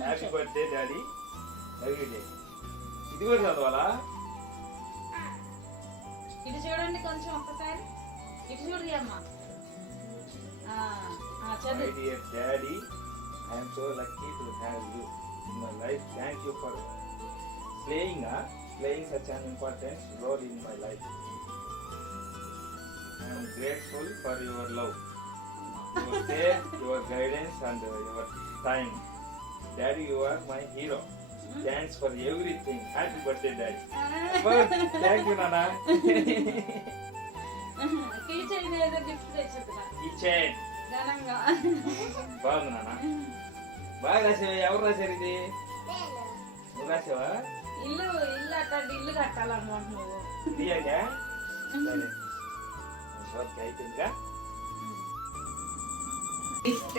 Happy birthday daddy, love you day. ఇది కూడా చదవాలా? ఇటు చూడండి కొంచెం ఒక్కసారి, ఇటు చూడండి అమ్మా. My చదువు. dear daddy, I am so lucky to have you in my life. Thank you for playing such an important role in my life. I am grateful for your love, your care, your guidance and your time. Daddy, you are my hero. Thanks for everything. Happy birthday, Daddy. Thank you, Nana. Teacher ఏదో గిఫ్ట్ తెచ్చుకున్నా Kitchen. ఘనంగా. బాగుంది నాన్న. బాగా రాసావా? ఎవరు రాశారు ఇది? నువ్వు రాసావా? ఇల్లు అట్లాంటి ఇల్లు కట్టాలన్నమాట నువ్వు. తీయగా? సరే. ఓకే అయిపోయిందిగా? గిఫ్ట్.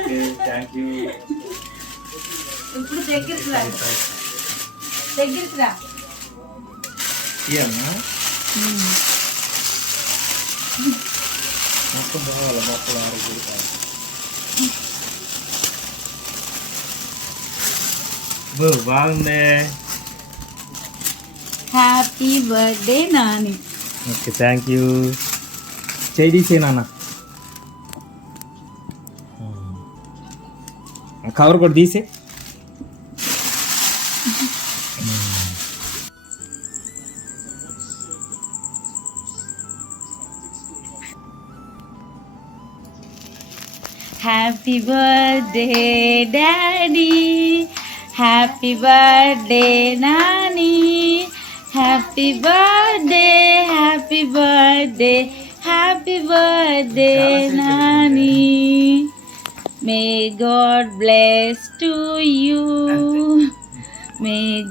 Okay, thank you. ఇప్పుడు దగ్గరికి రా. తీయమ్మా. మొత్తం బాగాలి, మొక్కలు ఆరోగ్యం. బాగుంది. Happy birthday Nani. Okay thank you. చేసే నాన్న. కవర్ కూడా తీసే. Happy birthday, Daddy. Happy birthday, Nani. Happy birthday, happy birthday, happy birthday, Nani. May God bless to you. May